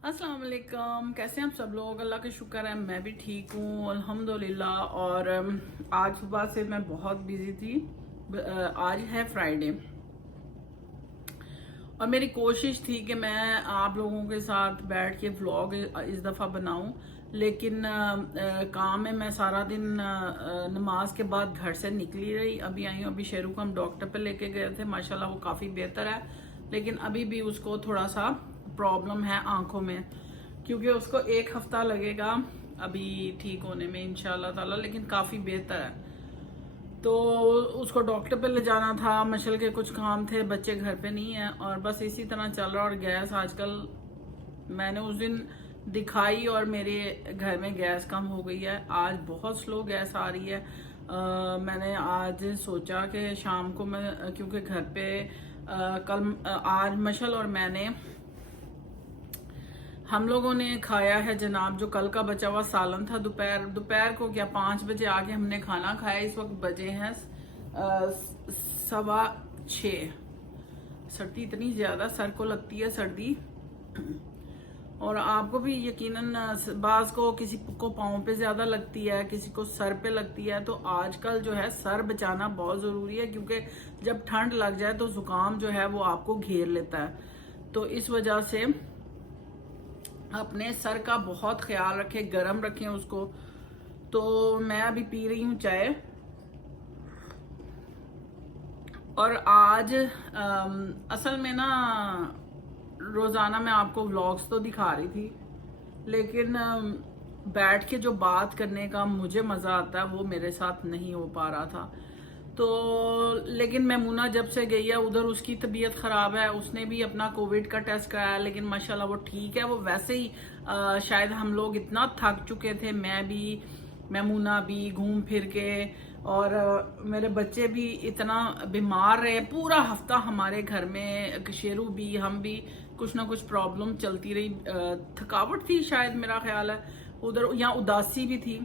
अस्सलाम वालेकुम। कैसे हैं आप सब लोग? अल्लाह का शुक्र है मैं भी ठीक हूँ अल्हम्दुलिल्लाह। और आज सुबह से मैं बहुत बिजी थी। आज है फ्राइडे और मेरी कोशिश थी कि मैं आप लोगों के साथ बैठ के व्लॉग इस दफ़ा बनाऊं, लेकिन काम में मैं सारा दिन नमाज के बाद घर से निकली रही। अभी आई हूँ, अभी शेरू को हम डॉक्टर पे लेके गए थे, माशाल्लाह वो काफ़ी बेहतर है, लेकिन अभी भी उसको थोड़ा सा प्रॉब्लम है आंखों में, क्योंकि उसको 1 हफ्ता लगेगा अभी ठीक होने में इंशाल्लाह ताला, लेकिन काफ़ी बेहतर है। तो उसको डॉक्टर पे ले जाना था, मशल के कुछ काम थे, बच्चे घर पे नहीं है और बस इसी तरह चल रहा। और गैस आजकल मैंने उस दिन दिखाई और मेरे घर में गैस कम हो गई है। आज बहुत स्लो गैस आ रही है। मैंने आज सोचा कि शाम को मैं, क्योंकि घर पे आज मशल और मैंने हम लोगों ने खाया है जनाब जो कल का बचा हुआ सालन था। दोपहर को क्या 5 बजे आके हमने खाना खाया। इस वक्त बजे हैं 6:15। सर्दी इतनी ज्यादा सर को लगती है सर्दी, और आपको भी यकीनन बाज को किसी को पाँव पे ज्यादा लगती है, किसी को सर पे लगती है। तो आजकल जो है सर बचाना बहुत जरूरी है, क्योंकि जब ठंड लग जाए तो जुकाम जो है वो आपको घेर लेता है। तो इस वजह से अपने सर का बहुत ख्याल रखें, गर्म रखें उसको। तो मैं अभी पी रही हूँ चाय, और आज असल में ना रोजाना मैं आपको व्लॉग्स तो दिखा रही थी, लेकिन बैठ के जो बात करने का मुझे मजा आता है वो मेरे साथ नहीं हो पा रहा था। तो लेकिन मैमूना जब से गई है उधर, उसकी तबीयत खराब है, उसने भी अपना कोविड का टेस्ट कराया, लेकिन माशाल्लाह वो ठीक है। वो वैसे ही शायद हम लोग इतना थक चुके थे, मैं भी मैमूना भी घूम फिर के, और मेरे बच्चे भी इतना बीमार रहे। पूरा हफ्ता हमारे घर में शेरू भी हम भी कुछ ना कुछ प्रॉब्लम चलती रही। थकावट थी शायद, मेरा ख्याल है उधर, यहाँ उदासी भी थी।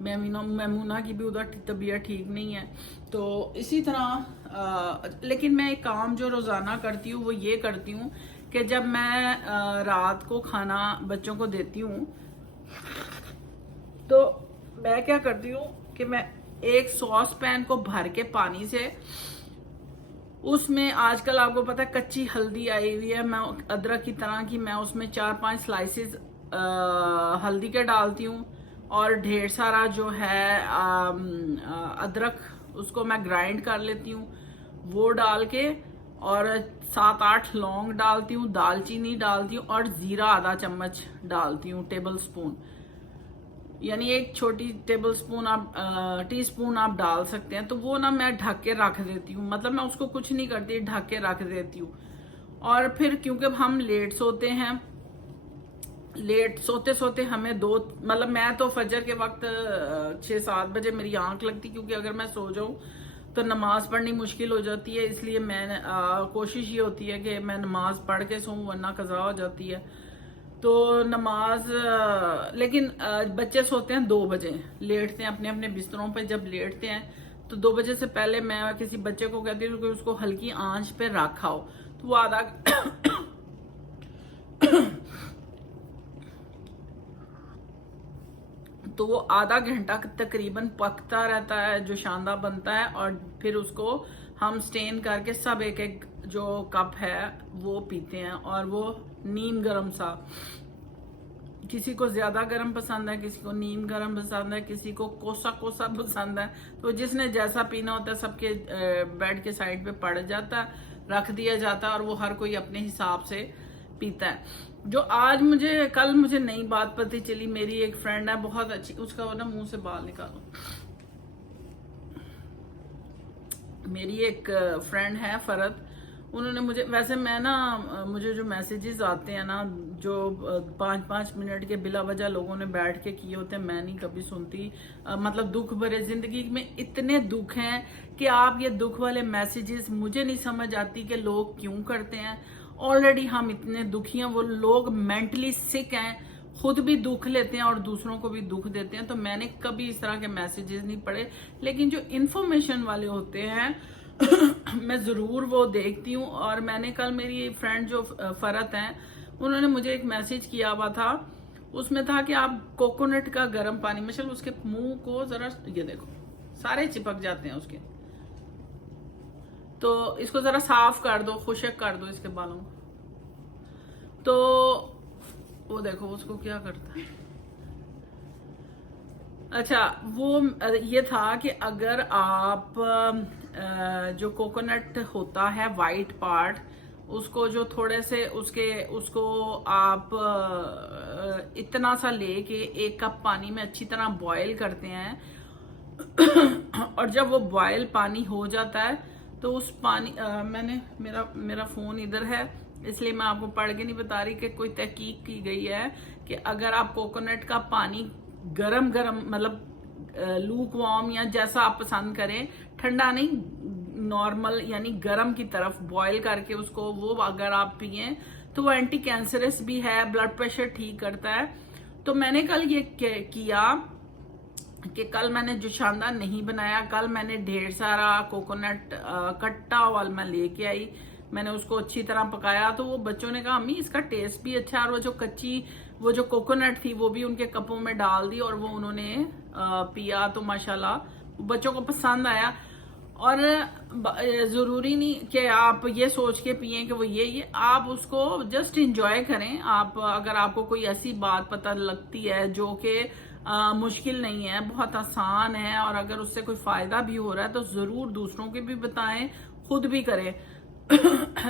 मैमूना की भी उधर तबीयत ठीक नहीं है। तो इसी तरह लेकिन मैं एक काम जो रोजाना करती हूँ वो ये करती हूँ कि जब मैं रात को खाना बच्चों को देती हूँ तो मैं क्या करती हूँ कि मैं एक सॉस पैन को भर के पानी से, उसमें आजकल आपको पता है कच्ची हल्दी आई हुई है, मैं अदरक की तरह की, मैं उसमें 4-5 स्लाइसेस हल्दी के डालती हूँ, और ढेर सारा जो है अदरक उसको मैं ग्राइंड कर लेती हूँ, वो डाल के, और 7-8 लौंग डालती हूँ, दालचीनी डालती हूँ, और जीरा आधा चम्मच डालती हूँ, टेबल स्पून, यानी एक छोटी टेबल स्पून आप टी स्पून आप डाल सकते हैं। तो वो ना मैं ढक के रख देती हूँ, मतलब मैं उसको कुछ नहीं करती, ढक के रख देती हूँ। और फिर क्योंकि हम लेट सोते हैं, लेट सोते सोते हमें मतलब मैं तो फजर के वक्त 6-7 बजे मेरी आंख लगती, क्योंकि अगर मैं सो जाऊं तो नमाज पढ़नी मुश्किल हो जाती है। इसलिए मैं कोशिश ये होती है कि मैं नमाज पढ़ के सोऊं, वरना कज़ा हो जाती है। तो नमाज लेकिन बच्चे सोते हैं 2 बजे, लेटते हैं अपने अपने बिस्तरों पे। जब लेटते हैं तो 2 बजे से पहले मैं किसी बच्चे को कहती हूँ कि उसको हल्की आंच पे रखाओ, तो वो आधा तो वो आधा घंटा तकरीबन पकता रहता है, जो शानदार बनता है। और फिर उसको हम स्टेन करके सब एक एक जो कप है वो पीते हैं, और वो नीम गरम सा, किसी को ज्यादा गर्म पसंद है, किसी को नीम गर्म पसंद है, किसी को कोसा कोसा पसंद है। तो जिसने जैसा पीना होता है सबके बेड के साइड पे पड़ जाता है, रख दिया जाता है, और वो हर कोई अपने हिसाब से पीता है। जो आज कल मुझे नई बात पता चली, मेरी एक फ्रेंड है बहुत अच्छी, उसका ना मुंह से बाल निकालो, मेरी एक फ्रेंड है फरत, उन्होंने मुझे, वैसे मैं ना मुझे जो मैसेजेस आते हैं ना, जो 5-5 मिनट के बिला वजह लोगों ने बैठ के किए होते हैं, मैं नहीं कभी सुनती। मतलब दुख भरे, जिंदगी में इतने दुख हैं कि आप ये दुख वाले मैसेजेस, मुझे नहीं समझ आती कि लोग क्यों करते हैं। ऑलरेडी हम इतने दुखी हैं, वो लोग मेंटली सिक हैं, खुद भी दुख लेते हैं और दूसरों को भी दुख देते हैं। तो मैंने कभी इस तरह के मैसेजेस नहीं पढ़े, लेकिन जो इन्फॉर्मेशन वाले होते हैं मैं जरूर वो देखती हूँ। और मैंने कल, मेरी फ्रेंड जो फरत हैं, उन्होंने मुझे एक मैसेज किया हुआ था, उसमें था कि आप कोकोनट का गर्म पानी, मतलब उसके मुंह को जरा, ये देखो सारे चिपक जाते हैं उसके, तो इसको जरा साफ कर दो, खुशक कर दो इसके बालों को। तो वो देखो उसको क्या करता है। अच्छा, वो ये था कि अगर आप जो कोकोनट होता है वाइट पार्ट, उसको जो थोड़े से उसको आप इतना सा लेके 1 कप पानी में अच्छी तरह बॉईल करते हैं और जब वो बॉयल पानी हो जाता है तो उस पानी मैंने मेरा फोन इधर है इसलिए मैं आपको पढ़ के नहीं बता रही कि कोई तहकीक की गई है कि अगर आप कोकोनट का पानी गरम गरम, मतलब लूक वार्म या जैसा आप पसंद करें, ठंडा नहीं, नॉर्मल यानी गरम की तरफ बॉईल करके उसको वो अगर आप पिए तो वो एंटी कैंसरस भी है, ब्लड प्रेशर ठीक करता है। तो मैंने कल ये किया कि कल मैंने जुशांदा नहीं बनाया, कल मैंने ढेर सारा कोकोनट कट्टा वाल मैं लेके आई, मैंने उसको अच्छी तरह पकाया। तो वो बच्चों ने कहा अम्मी इसका टेस्ट भी अच्छा है, और वो जो कोकोनट थी वो भी उनके कपों में डाल दी और वो उन्होंने पिया, तो माशाल्लाह बच्चों को पसंद आया। और जरूरी नहीं कि आप ये सोच के पिए कि वो ये आप उसको जस्ट इंजॉय करें। आप अगर आपको कोई ऐसी बात पता लगती है जो कि मुश्किल नहीं है, बहुत आसान है, और अगर उससे कोई फायदा भी हो रहा है तो जरूर दूसरों के भी बताएं, खुद भी करें।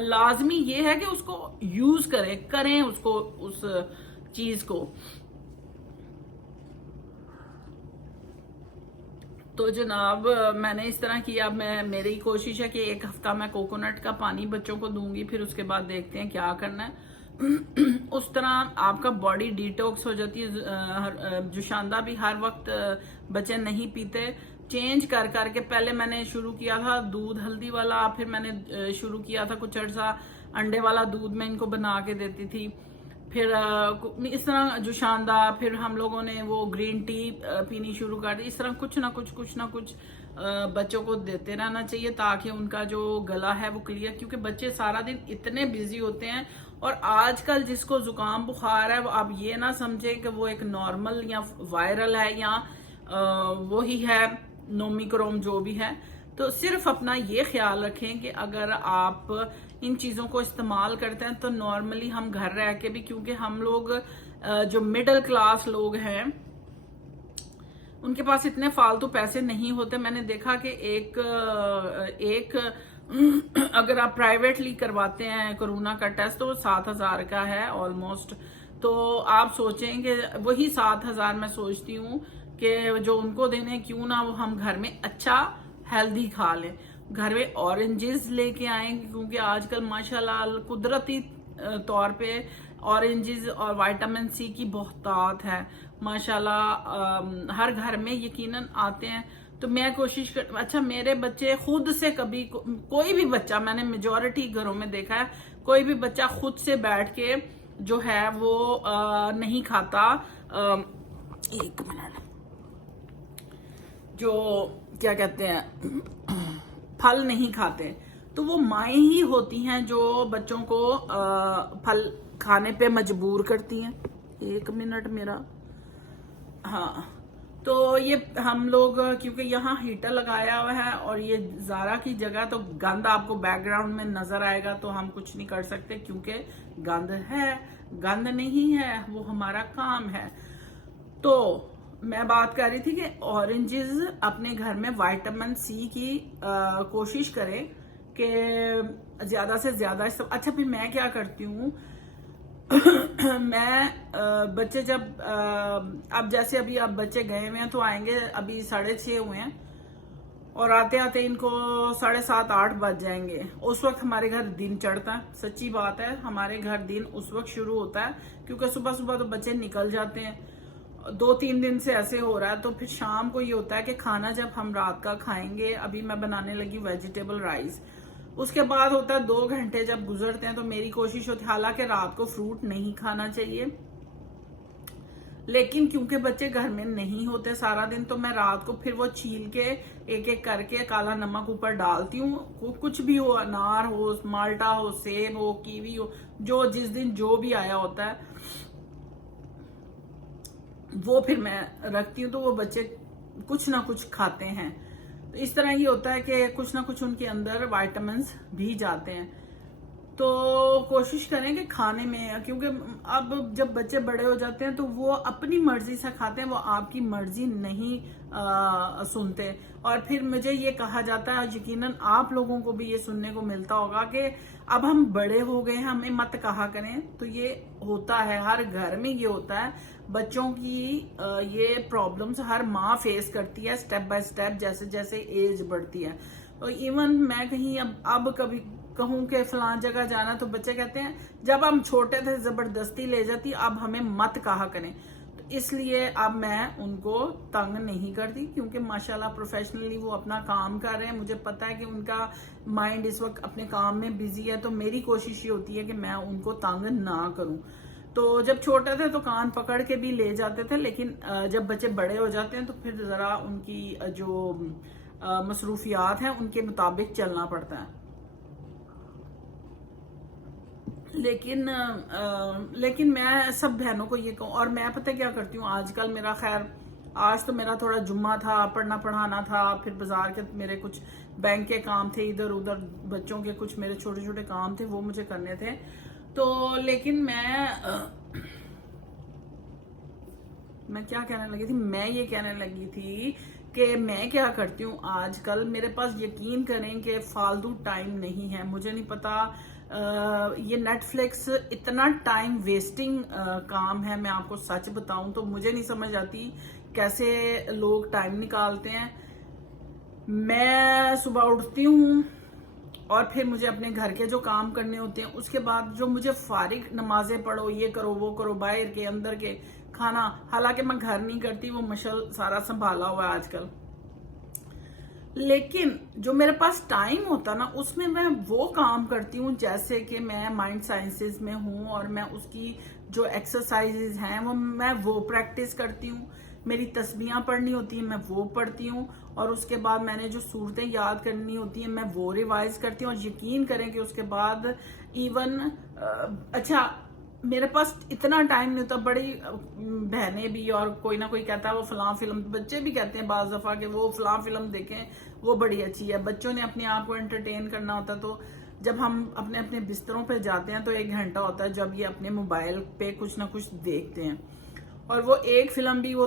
लाजमी ये है कि उसको यूज करें उसको, उस चीज को। तो जनाब मैंने इस तरह किया। मेरी कोशिश है कि 1 हफ्ता मैं कोकोनट का पानी बच्चों को दूंगी, फिर उसके बाद देखते हैं क्या करना है। उस तरह आपका बॉडी डिटॉक्स हो जाती है। जुशांदा भी हर वक्त बच्चे नहीं पीते, चेंज कर करके। पहले मैंने शुरू किया था दूध हल्दी वाला, फिर मैंने शुरू किया था कुछ अर्सा अंडे वाला दूध में इनको बना के देती थी, फिर इस तरह जुशांदा, फिर हम लोगों ने वो ग्रीन टी पीनी शुरू कर दी। इस तरह कुछ ना कुछ बच्चों को देते रहना चाहिए ताकि उनका जो गला है वो क्लियर, क्योंकि बच्चे सारा दिन इतने बिजी होते हैं। और आजकल जिसको जुकाम बुखार है वो आप ये ना समझें कि वो एक नॉर्मल या वायरल है या वो ही है नोमिक्रोम जो भी है। तो सिर्फ अपना ये ख्याल रखें कि अगर आप इन चीजों को इस्तेमाल करते हैं तो नॉर्मली हम घर रह के भी, क्योंकि हम लोग जो मिडिल क्लास लोग हैं उनके पास इतने फालतू पैसे नहीं होते। मैंने देखा कि एक अगर आप प्राइवेटली करवाते हैं कोरोना का टेस्ट तो 7,000 का है ऑलमोस्ट। तो आप सोचेंगे वही 7,000 मैं सोचती हूँ कि जो उनको देने क्यों ना वो हम घर में अच्छा हेल्दी खा लें, घर में ऑरेंजेस लेके आएंगे, क्योंकि आजकल माशाल्लाह कुदरती तौर पे ऑरेंजेस और विटामिन सी की बहुतात है माशाल्लाह, हर घर में यकीनन आते हैं। तो मैं कोशिश कर, अच्छा मेरे बच्चे खुद से कभी कोई भी बच्चा, मैंने मेजॉरिटी घरों में देखा है, कोई भी बच्चा खुद से बैठ के जो है वो नहीं खाता। एक मिनट, जो क्या कहते हैं फल नहीं खाते, तो वो माएँ ही होती हैं जो बच्चों को फल खाने पे मजबूर करती हैं। 1 मिनट मेरा, हाँ। तो ये हम लोग क्योंकि यहाँ हीटर लगाया हुआ है और ये ज़ारा की जगह, तो गंद आपको बैकग्राउंड में नजर आएगा, तो हम कुछ नहीं कर सकते क्योंकि गंद है, गंद नहीं है, वो हमारा काम है। तो मैं बात कर रही थी कि ऑरेंजेस अपने घर में विटामिन सी की कोशिश करें कि ज्यादा से ज्यादा। अच्छा फिर मैं क्या करती हूँ मैं बच्चे जब अब जैसे अभी अब बच्चे गए हुए हैं तो आएंगे, अभी 6:30 हुए हैं और आते आते इनको 7:30 8 बज जाएंगे। उस वक्त हमारे घर दिन चढ़ता है, सच्ची बात है, हमारे घर दिन उस वक्त शुरू होता है क्योंकि सुबह सुबह तो बच्चे निकल जाते हैं। 2-3 दिन से ऐसे हो रहा है। तो फिर शाम को ये होता है कि खाना जब हम रात का खाएंगे, अभी मैं बनाने लगी वेजिटेबल राइस, उसके बाद होता है 2 घंटे जब गुजरते हैं तो मेरी कोशिश होती है, हालांकि रात को फ्रूट नहीं खाना चाहिए लेकिन क्योंकि बच्चे घर में नहीं होते सारा दिन, तो मैं रात को फिर वो छील के एक एक करके काला नमक ऊपर डालती हूँ। कुछ भी हो, अनार हो, माल्टा हो, सेब हो, कीवी हो, जो जिस दिन जो भी आया होता है वो फिर मैं रखती हूँ, तो वो बच्चे कुछ ना कुछ खाते हैं। तो इस तरह ये होता है कि कुछ ना कुछ उनके अंदर विटामिन्स भी जाते हैं। तो कोशिश करें कि खाने में, क्योंकि अब जब बच्चे बड़े हो जाते हैं तो वो अपनी मर्जी से खाते हैं, वो आपकी मर्जी नहीं सुनते। और फिर मुझे ये कहा जाता है, यकीनन आप लोगों को भी ये सुनने को मिलता होगा कि अब हम बड़े हो गए हैं, हमें मत कहा करें। तो ये होता है, हर घर में ये होता है। बच्चों की ये प्रॉब्लम्स हर माँ फेस करती है स्टेप बाय स्टेप, जैसे जैसे एज बढ़ती है। तो इवन मैं कहीं अब कभी कहूं कि फलां जगह जाना, तो बच्चे कहते हैं जब हम छोटे थे जबरदस्ती ले जाती, अब हमें मत कहा करें। तो इसलिए अब मैं उनको तंग नहीं करती, क्योंकि माशाल्लाह प्रोफेशनली वो अपना काम कर रहे हैं। मुझे पता है कि उनका माइंड इस वक्त अपने काम में बिजी है, तो मेरी कोशिश ये होती है कि मैं उनको तंग ना करूं। तो जब छोटे थे तो कान पकड़ के भी ले जाते थे, लेकिन जब बच्चे बड़े हो जाते हैं तो फिर जरा उनकी जो मसरूफियात हैं उनके मुताबिक चलना पड़ता है। लेकिन मैं सब बहनों को ये कहूँ, और मैं पता क्या करती हूँ आजकल, मेरा खैर आज तो मेरा थोड़ा जुम्मा था, पढ़ना पढ़ाना था, फिर बाजार के मेरे कुछ बैंक के काम थे, इधर उधर बच्चों के कुछ मेरे छोटे छोटे काम थे, वो मुझे करने थे। तो लेकिन मैं क्या कहने लगी थी, मैं ये कहने लगी थी कि मैं क्या करती हूँ आजकल, मेरे पास यकीन करें कि फालतू टाइम नहीं है। मुझे नहीं पता ये नेटफ्लिक्स इतना टाइम वेस्टिंग काम है, मैं आपको सच बताऊं तो मुझे नहीं समझ आती कैसे लोग टाइम निकालते हैं। मैं सुबह उठती हूँ और फिर मुझे अपने घर के जो काम करने होते हैं, उसके बाद जो मुझे फारिग, नमाजें पढ़ो, ये करो वो करो, बाहर के अंदर के खाना, हालांकि मैं घर नहीं करती, वो मशल सारा संभाला हुआ है आजकल। लेकिन जो मेरे पास टाइम होता ना, उसमें मैं वो काम करती हूँ, जैसे कि मैं माइंड साइंसेस में हूँ और मैं उसकी जो एक्सरसाइजेज हैं मैं वो प्रैक्टिस करती हूँ। मेरी तस्बीहां पढ़नी होती हैं, मैं वो पढ़ती हूँ, और उसके बाद मैंने जो सूरतें याद करनी होती हैं मैं वो रिवाइज करती हूँ। और यकीन करें कि उसके बाद इवन अच्छा, मेरे पास इतना टाइम नहीं होता। बड़ी बहनें भी और कोई ना कोई कहता है वो फलां फिल्म, बच्चे भी कहते हैं बाज दफा कि वो फलां फिल्म देखें, वो बड़ी अच्छी है। बच्चों ने अपने आप को एंटरटेन करना होता, तो जब हम अपने अपने बिस्तरों पे जाते हैं तो 1 घंटा होता है जब ये अपने मोबाइल पे कुछ ना कुछ देखते हैं, और वो एक फिल्म भी वो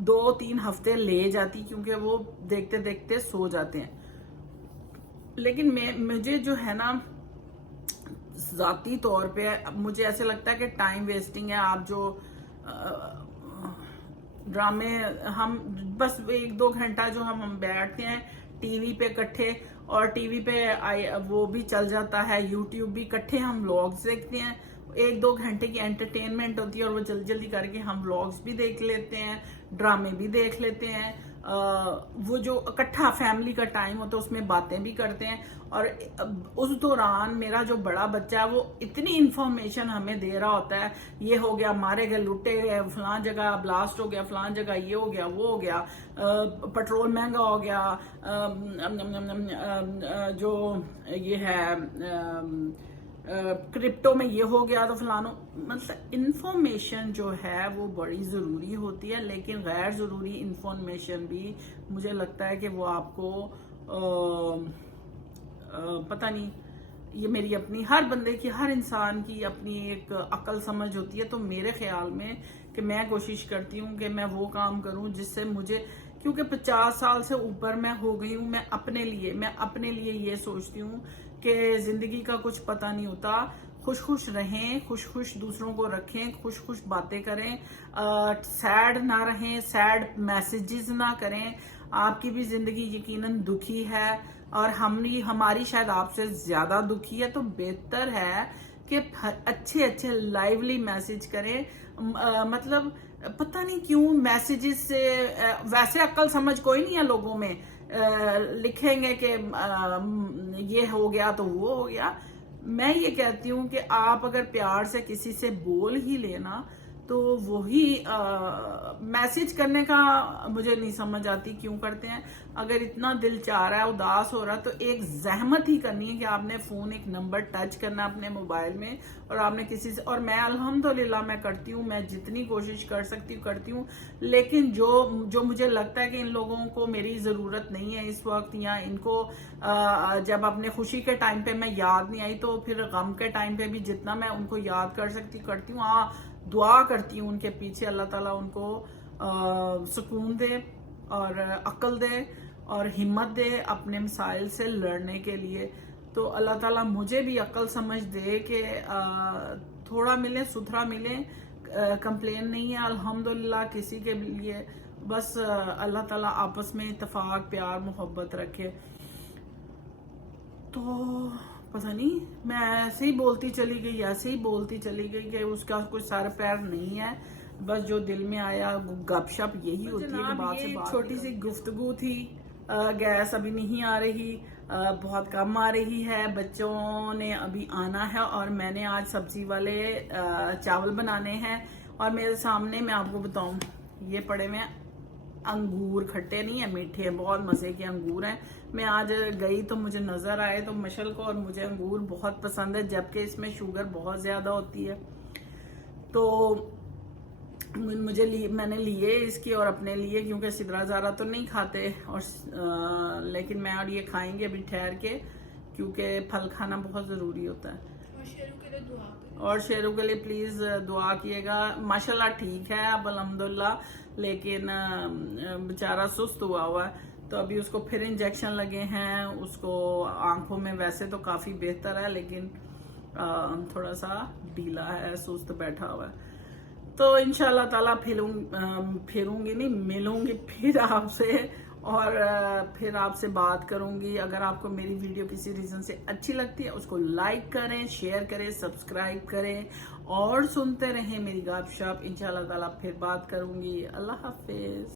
2-3 हफ्ते ले जाती, क्योंकि वो देखते देखते सो जाते हैं। लेकिन मुझे जो है ना, जाती तौर पे मुझे ऐसे लगता है कि टाइम वेस्टिंग है। आप जो ड्रामे, हम बस 1-2 घंटा जो हम बैठते हैं टीवी पे इकट्ठे, और टीवी पे वो भी चल जाता है, यूट्यूब भी, इकट्ठे हम व्लॉग्स देखते हैं। 1-2 घंटे की एंटरटेनमेंट होती है, और वो जल्दी जल्दी करके हम व्लॉग्स भी देख लेते हैं, ड्रामे भी देख लेते हैं। वो जो इकट्ठा फैमिली का टाइम होता है उसमें बातें भी करते हैं। और उस दौरान मेरा जो बड़ा बच्चा है वो इतनी इंफॉर्मेशन हमें दे रहा होता है, ये हो गया, मारे गए, लुटे गए, फलां जगह ब्लास्ट हो गया, फलां जगह ये हो गया, वो हो गया, पेट्रोल महंगा हो गया, जो ये है क्रिप्टो में ये हो गया, तो फलानो। मतलब इंफॉर्मेशन जो है वो बड़ी जरूरी होती है, लेकिन गैर जरूरी इंफॉर्मेशन भी मुझे लगता है कि वो आपको पता नहीं, ये मेरी अपनी, हर बंदे की, हर इंसान की अपनी एक अकल समझ होती है। तो मेरे ख्याल में कि मैं कोशिश करती हूँ कि मैं वो काम करूँ जिससे मुझे, क्योंकि 50 साल से ऊपर मैं हो गई हूँ, मैं अपने लिए ये सोचती हूँ कि जिंदगी का कुछ पता नहीं होता। खुश रहें, खुश दूसरों को रखें, खुश बातें करें, सैड ना रहें, सैड मैसेजेस ना करें। आपकी भी जिंदगी यकीनन दुखी है, और हमारी शायद आपसे ज्यादा दुखी है, तो बेहतर है कि अच्छे लाइवली मैसेज करें। मतलब पता नहीं क्यों मैसेजेस से, वैसे अक्ल समझ कोई नहीं है लोगों में, लिखेंगे कि ये हो गया तो वो हो गया। मैं ये कहती हूँ कि आप अगर प्यार से किसी से बोल ही लेना तो वही मैसेज करने का मुझे नहीं समझ आती क्यों करते हैं। अगर इतना दिल चाह रहा है, उदास हो रहा है, तो एक जहमत ही करनी है कि आपने फोन एक नंबर टच करना अपने मोबाइल में और आपने किसी से, और मैं अल्हम्दुलिल्लाह मैं करती हूँ, मैं जितनी कोशिश कर सकती हूँ करती हूँ, लेकिन जो मुझे लगता है कि इन लोगों को मेरी जरूरत नहीं है इस वक्त, या इनको जब अपने खुशी के टाइम पे मैं याद नहीं आई, तो फिर गम के टाइम पे भी जितना मैं उनको याद कर सकती करती हूँ। हाँ, दुआ करती हूँ उनके पीछे, अल्लाह ताला उनको सुकून दे और अक्ल दे और हिम्मत दे अपने मसाइल से लड़ने के लिए। तो अल्लाह ताला मुझे भी अक्ल समझ दे कि थोड़ा मिले, सुथरा मिले, कंप्लेन नहीं है अल्हम्दुलिल्लाह किसी के लिए, बस अल्लाह ताला आपस में इत्तेफाक, प्यार, मोहब्बत रखे। तो पता नहीं, मैं ऐसे ही बोलती चली गई कि उसका कोई सर पैर नहीं है, बस जो दिल में आया गपशप यही होती है कि बात से बात। छोटी सी गुफ्तगू थी। गैस अभी नहीं आ रही, बहुत कम आ रही है, बच्चों ने अभी आना है और मैंने आज सब्जी वाले चावल बनाने हैं। और मेरे सामने मैं आपको बताऊं, ये पड़े हुए अंगूर, खट्टे नहीं है, मीठे हैं, बहुत मजे के अंगूर हैं। मैं आज गई तो मुझे नजर आए, तो मशल को और मुझे अंगूर बहुत पसंद है, जबकि इसमें शुगर बहुत ज्यादा होती है। तो मैंने लिए इसकी और अपने लिए, क्योंकि सिदरा ज़ारा तो नहीं खाते, और लेकिन मैं और ये खाएंगे अभी ठहर के, क्योंकि फल खाना बहुत ज़रूरी होता है। और शेरों के लिए प्लीज दुआ किएगा। माशाल्लाह ठीक है अब अल्हम्दुलिल्लाह, लेकिन बेचारा सुस्त हुआ है, तो अभी उसको फिर इंजेक्शन लगे हैं, उसको आंखों में वैसे तो काफी बेहतर है, लेकिन थोड़ा सा ढीला है, सुस्त बैठा हुआ है। तो इंशाल्लाह ताला फिरूंगी नहीं, मिलूंगी फिर आपसे, और फिर आपसे बात करूंगी। अगर आपको मेरी वीडियो किसी रीजन से अच्छी लगती है, उसको लाइक करें, शेयर करें, सब्सक्राइब करें और सुनते रहें मेरी गपशप। इंशाल्लाह ताला फिर बात करूंगी। अल्लाह हाफिज।